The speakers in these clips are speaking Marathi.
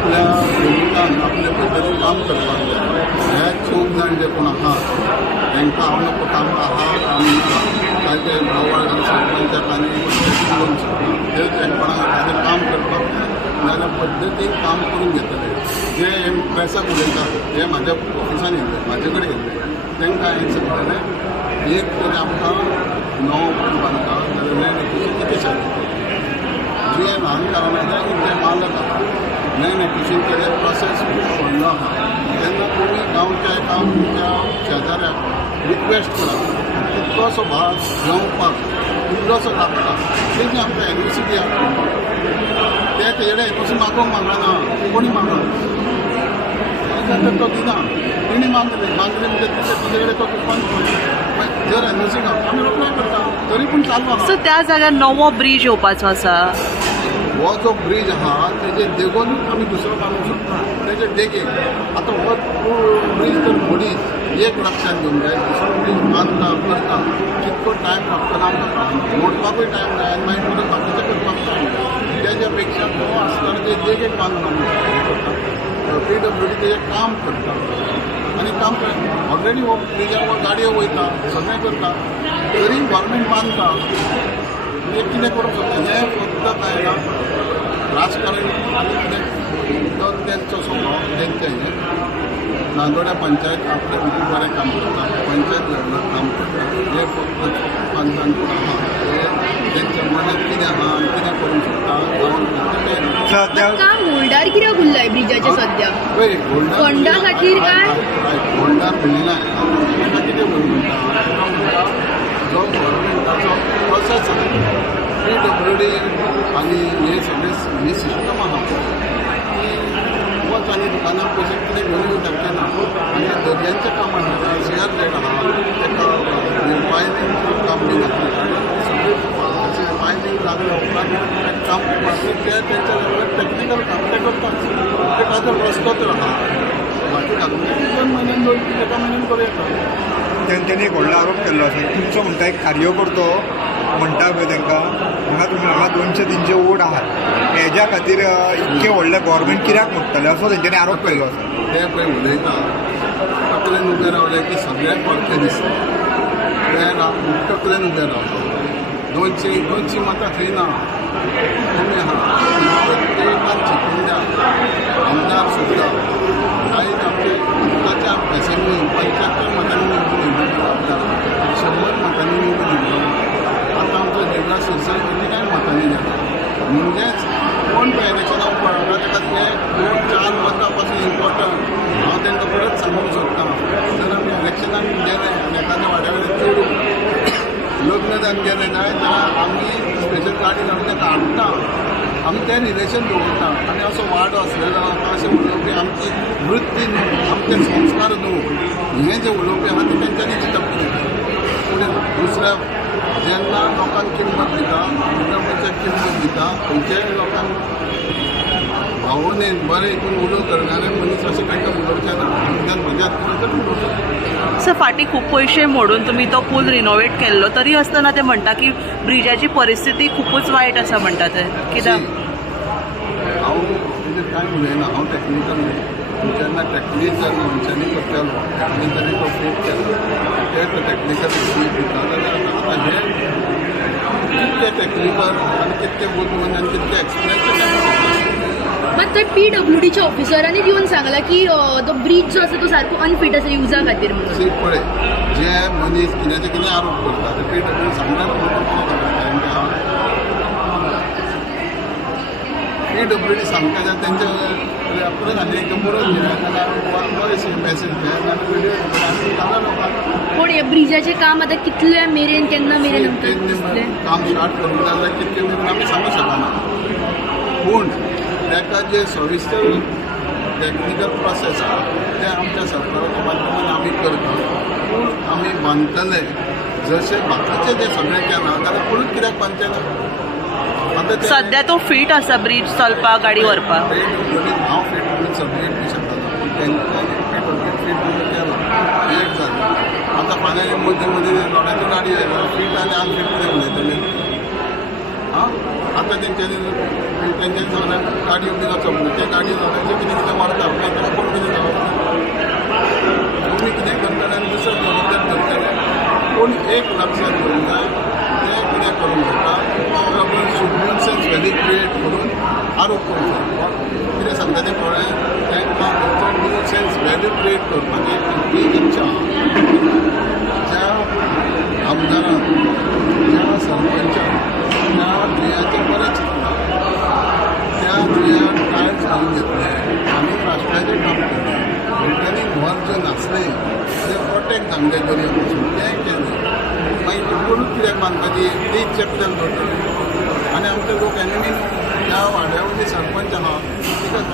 आपल्या भुमिकान आपल्या पद्धतीन काम करपाक जाय. हे खूब जाण जे कोण आहा तांकां हांव नको काम आहा आनी काय ते गवळ सरपंचाक आनी करून शकता ते कोणाक एखादें काम करपाक जाय जाल्यार पद्धतीन काम करून घेतले. जे प्रेसाक उलयतात जे म्हाज्या ऑफिसान येयले म्हाजे कडेन येयले तांकां हांवें सांगलेलें एक तरी आमकां नवो पूल बांदता जाल्यार नॅट कितें शांती जे ल्हान कारणांतल्यान जे मालक आसा नॅन एक्विजिशन तेजे प्रोसेस खूब व्हडलो आसा. तेन्ना तुमी गांवच्या एका तुमच्या शेजाऱ्याक रिक्वेस्ट करात कितलोसो भाग घेवपाक कितलोसो लागता तेजी आमकां एनओसी दियात. ते तेजे कडेन एनओसी मागोवंक मागना कोणी मागना तर तो दिना तिणी मागले म्हणजे तुजे कडेन तो तुफान जर एनओसी ना आमी रोखडें करता तरी पूण चालू आसा. सो त्या जाग्यार नवो ब्रिज येवपाचो आसा. हो जो ब्रिज आहा तेजे देगोनूच आमी दुसरो बांदूंक शकता. तेजे देगेक आतां हो ब्रिज जर मोडीत एक लक्षात घेवंक जाय दुसरो ब्रिज बांदता करता कितको टायम लागतलो आमकां मोडपाकूय टायम जाय आनी मागीर परत बाकीचें करपाक टायम जाय. तेज्या पेक्षा तो आसतना ते देगेक बांदून आमी हें करता. PWD तेजें काम करता आनी काम ऑलरेडी हो ब्रिजार वर गाडयो वयता सगळें करता तरी गव्हर्मेंट बांदता. हे कितें करूंक सोदता हें फक्त काय ना राजकारण आनी कितें तो तेंचो स्वभाव तेंचें हें नांदोड्या पंचायत आपले भितर बरें काम करता पंचायत लेवलार काम करता. हे फक्त पंचायत आहा तेंच्या मनांत कितें आहा आनी कितें करूंक शकता सद्या काम होल्डार कित्याक उरलाय ब्रिजाचे सद्या फंडा खातीर काय होल्डार बिल्डिंगां ताका कितें म्हणटा जो गव्हर्मेंटाचो प्रोसेस आसा PWD आनी हे सगळे ही सिस्टम आहा ती वच आनी दुकानार पयशे कितें घेवन येवं धाडचे ना. आनी दर्यांचें काम आसा शेअर रेट आहा तेका पायलींग काम बी सगळे पायलींग लागले उपरांत काम ते तेंच्या टॅक्निकल काम ते करतात. ते खातीर रस्तो तर आहा बाकी घालून 2 म्हयन्यान 2 म्हयन्यान करूं येता. तेंच्यांनी एक व्हडलो आरोप केल्लो आसा तुमचो म्हणटा एक कार्यकर्तो म्हणटा पळय तांकां हांगा 200-300 वोट आहात हेज्या खातीर इतके व्हडले गोवोरमेंट कित्याक मोडटले असो तेंच्यांनी आरोप केल्लो आसा. ते पळय उलयता तकलेन उबे रावले की सगळ्यांक परते दिसता ते तकलेन उबे रावता 200 मतां थंय ना तुमी आहा प्रत्येकान चिंतून द्या. आमदार सुद्दां आयज आमचे आतांच्या असेंब्ली 75 मतांनी निवडून येयलो 100 मतांनी निवडून येयलो. आतां आमचो देवळा शिरसाट कितल्या मतांनी जाता म्हणजेच कोण तो इलेक्शनाक पळयता ताका ते 2-4 मतां पासून इम्पॉर्टंट हांव तांकां परत सांगूंक सोदतां. जर आमी इलेक्शनाक गेले आनी एखाद्या वाड्या कडेन चडून लग्न जावन गेले जाल्यार आमी स्पेशल गाडी घालून ताका हाडटा आमी तें रिलेशन दवरता. आनी असो वाडो आसलेलो अशें उलोवपी आमची वृत्ती न्हू आमचे संस्कार न्हू हें जें उलोवपी आहा तें तेंच्यांनी चिंतप फुडें दुसऱ्या जेन्ना लोकांक किंमत दिता मनशाक किंमत दिता खंयच्याय लोकांक भावनेन बरें हितून उलोव करणारे मनीस अशें तांकां उलोवचें ना. म्हज्यात तर उलोवचें. सर फाटीं खूब पयशे मोडून तुमी तो पूल रिनोवेट केल्लो तरी आसतना ते म्हणटा की ब्रिजाची परिस्थिती खूपच वायट आसा म्हणटा ते कित्याक हांव तेजेर कांय उलयना हांव टॅक्निकल जेन्ना टॅक्निकल मनशांनी तो केलो टॅक्निकली तो फिट केलो ते टॅक्निकल सीट दिता जाल्यार आतां हे कितके टॅक्निकल आनी कितके बुद्दून आनी कितके एक्सपिरियन्स मात थंय PWDच्या ऑफिसरांनी येवन सांगला की तो ब्रिज जो आसा तो सारको अनफीट आसा युजा खातीर म्हणून. सी पळय जे मनीस कितें आरोप करता ते PWD सांगल्यार PWD सांगता जाल्यार तेंचे परत आनी एकदम बरोवन दिलें जाल्यार मॅसेज जाल्यार लोकांक पूण हे ब्रिजाचें काम आतां कितल्या मेरेन केन्ना मेरेन आमकां दिसलें काम स्टार्ट करूंक जाल्यार कितके मेरेन आमी सांगूंक शकना. पूण ताका जे सविस्तर टॅक्निकल प्रोसेस आहा ते आमच्या सरकाराच्या माध्यमान आमी करता. पूण आमी बांदतले जशें बाकीचे जे सगळें केलां जाल्यार पुणूच कित्याक बांदचें ना. सध्या तो फिट आसा ब्रिज चलपाक गाडी व्हरपाक हांव फिट म्हणून सबमिट बी शकता तेंच्यांनी फिट म्हणून केलां एक जालें. आतां फाल्यां मदीं मदीं लोकांच्यो गाडी येयला फिट आनी अनफीट कितें उलयतले आतां तेंच्यांनी सगळ्यांक गाडयो बी वचप ते गाडयो लोकांचे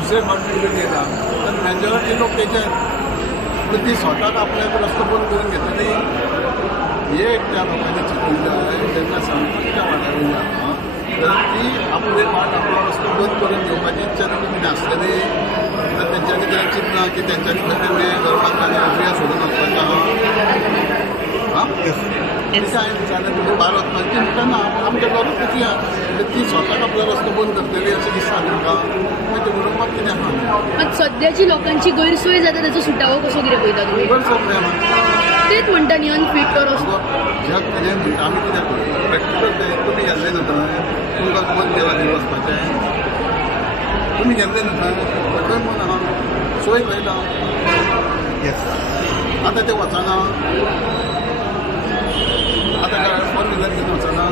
दुसरे फावट निवडून येता तर मेजॉरिटी लोक तेचे पण ती स्वताक आपल्याक रस्तो बंद करून घेतली हे त्या लोकांनी चिंतून जाय जेन्ना संपर्क वाड्यार जाता तर ती आपले फाट आपलो रस्तो बंद करून घेवपाची इच्छा कितें आसतली तर तेंच्यांनी कितें चिंतना की तेंच्यांनी खंय तें गव्हर्मेंटान अभियान सोडून वचपाचें आहा तिथे हांवें विचारलें तुका भायर वचपाची म्हणटा आमच्या गरज कशी आहा ती स्वताक आपलो रस्तो बंद करतली अशें दिसता तुमकां मागीर ते उलोवपाक कितें आहा पण सध्याची लोकांची गैरसोय जाता त्याचो सुटावो कसो कितें पळयता तुमी बरं सगळें आहा तेच म्हणटा न्ही अनफीट तो रस्तो जग कितें म्हणटा आमी कित्याक प्रॅक्टिकल तें तुमी गेल्ले न्हू थंय तुमकां बंद केला न्ही वचपाचें तुमी गेल्ले न्हू थंय खंय म्हूण आहा सोय लायला येस आतां ते वचना आतां फोर व्हिलर घेवन वचना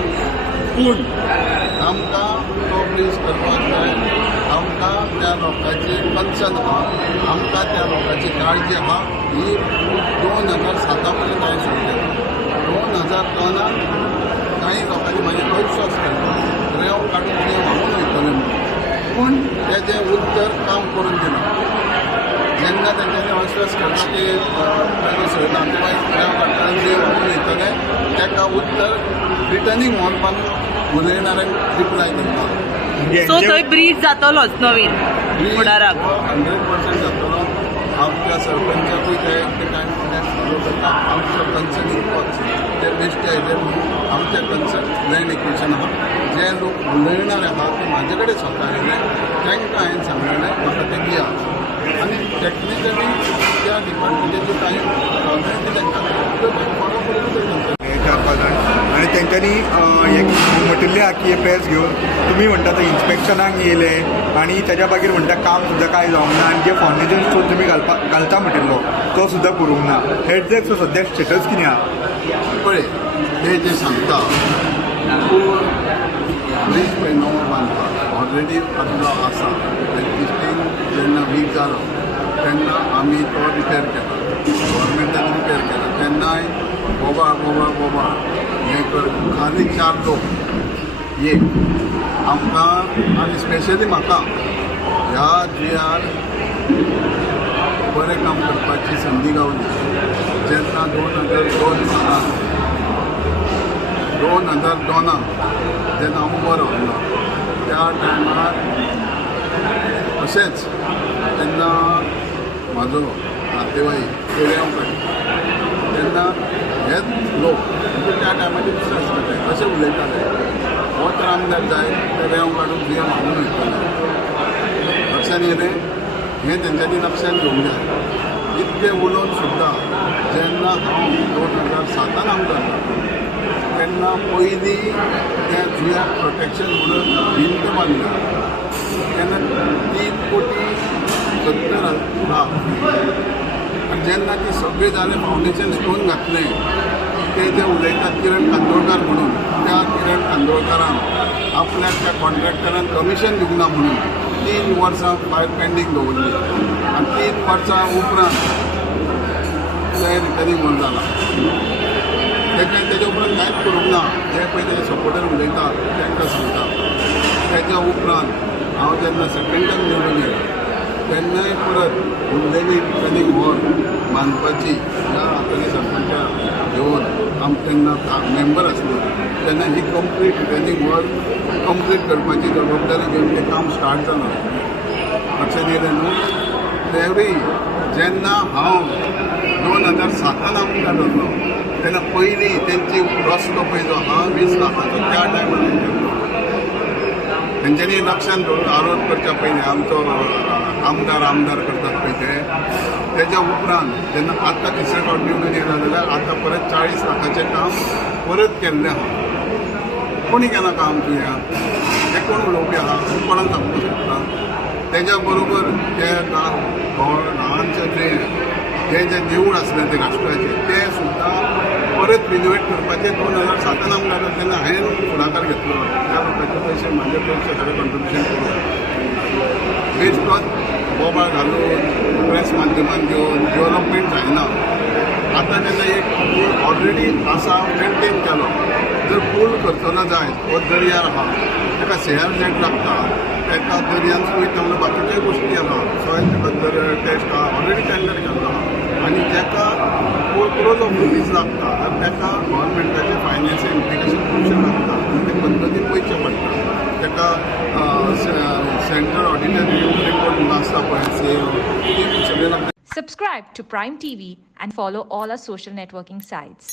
पूण आमकां तो ब्रीज करपाक जाय आमकां त्या लोकांची कन्सर्न आहा आमकां त्या लोकांची काळजी आहा ही 2007 पर्यंत हांवें सोडली 2002 काही लोकांनी म्हाजे अविश्वास केलो रेंव काडून कितें व्हांवून वयतलें म्हणून पूण तेजें उत्तर काम करून दिना जेन्ना तेंच्यांनी अविश्वास केलो की सोयना किंवा रेंव काडटले कितें व्हांवून वयतले तेका उत्तर रिटर्निंग व्हरपाक उलयणाऱ्यांक रिप्लाय दिता सो थंय ब्रीज जातलोच नवीन फुडाराक 100% जातलो आमच्या सरपंचाकूय ते टायम फॉलो करता आमच्या कन्सर्न पक्ष ते बेश्टे आयले म्हणून आमच्या कन्सर्न लँड एक्विशन आहा जे लोक उलयणारे आहा ते म्हाजे कडेन स्वता आयले तांकां हांवें सांगलेलें म्हाका ते दिया आनी टॅक्निकली त्या डिपार्टमेंटाची काही प्रॉब्लेम तांकां फॉलो करून 4-5 जाण आणि त्यांच्यानी म्हटिल्लें आहा की हे पेज घेवन तुमी म्हणटा ते इन्स्पेक्शनाक येयले आणि त्याच्या मागीर म्हणटा काम सुद्दां कांय जावंक ना आनी जे फाउंडेशन स्टोन तुमी घालता म्हटिल्लो तो सुद्दां करूंक ना एग्जॅक्ट सद्या स्टेटस कितें आहा पळय ते जे सांगता ब्रीज पळय नवो बांदपाक ऑलरेडी आसलो आसा एक्जिस्टींग जेन्ना वीक जालो तेन्ना आमी तो रिपेर केला गव्हर्मेंटान रिपेर केला तेन्नाय बोबा हे कर खाली 4 लोक एक आमकां आनी स्पेशली म्हाका ह्या जियार बरें काम करपाची संदी गावली जेन्ना 2002 सालांत 2002 जेन्ना हांव उबो रावलो त्या टायमार अशेंच तेन्ना म्हाजो नातेवाईक पेड्यां तेन्ना हेच लोक त्या टायमाचेर दुसरे आसताले अशें उलयताले हो तर आमदार जाय ते रेंव काडून बियो मागून वयताले लक्षांत येलें हें तेंच्यांनी लक्षांत घेवंक जाय इतकें उलोवन सुद्दां जेन्ना हांव 2007 आमदार जालो तेन्ना पयलीं त्या जुंयाक प्रोटेक्शन म्हणून भिंत बांदली तेन्ना 3 कोटी 70 लाख आनी जेन्ना ती सगळें जालें फाउंडेशन स्टोन घातलें ते जे उलयतात किरण कांदोळकार म्हणून त्या किरण कांदोळकारान आपल्याक त्या कॉन्ट्रॅक्टरान कमिशन दिवंक ना म्हणून 3 वर्सां फायल पेंडींग दवरली आनी 3 वर्सां उपरांत ते रिटर्निंग म्हूण जाला तेजे उपरांत कांयच करूंक ना जे पळय तेजे सपोर्टर उलयतात तांकां सांगता तेज्या उपरांत हांव जेन्ना सेकंड टायम निवडून येयलो तेन्नाय परत उरलेली रिटर्निंग हॉल बांदपाची ह्या आतांनी सरपंचा घेवन आम तेन्ना मेंबर आसलो तेन्ना ही कंप्लीट रिटर्निंग हॉल कंप्लीट करपाची जबाबदारी घेवन तें काम स्टार्ट जालां लक्षांत येयलें न्हू तेवूय जेन्ना हांव 2007 आमदार जाल्लो तेन्ना पयलीं तेंची रस्तो पळय जो आहा 20 लाखाचो त्या टायमार केल्लो तेंच्यांनी लक्षांत दवरून आरोप करच्या पयलीं आमचो आमदार करतात पळय ते तेज्या उपरांत जेन्ना आतां तिसरे फावट निवडून येयला जाल्यार आतां परत 40 लाखाचें काम परत केल्लें आहा कोणी केलां काम तुवें तें कोण उलोवपी आहा कोणाक सांगूंक शकता तेज्या बरोबर ते ल्हानशें जे देवूळ आसलें तें राष्ट्राचें तें सुद्दां परत रिनोवेट करपाचें 2007 आमदार जालो तेन्ना हांवें फुडाकार घेतलो त्या लोकांचे पयशे म्हाजे पयशे सगळें कॉन्ट्रिब्युशन करून बेश्टोच बोबाळ घालून प्रेस माध्यमांत घेवन डेव्हलपमेंट जायना आतां जेन्ना एक पूल ऑलरेडी आसा मेंटेन केलो जर पूल करतलो जाय हो दर्यार आहा ताका सेहर जेट लागता ताका दर्यान वयता म्हणून बाकीच्योय गोश्टी आसा टेस्ट ऑलरेडी टेंडर केल्लो आनी जेका क्लोज ऑफ ड्युटीज लागता तेका गव्हर्मेंटाचे फायनान्शियल इम्प्लिकेशन खुबशे लागता ते पद्दतीन वयचें पडटा तेका सेंट्रल ऑडिटर रिपोर्ट म्हणून आसता पळय ती सगळे Subscribe to Prime TV and follow all our social networking sites.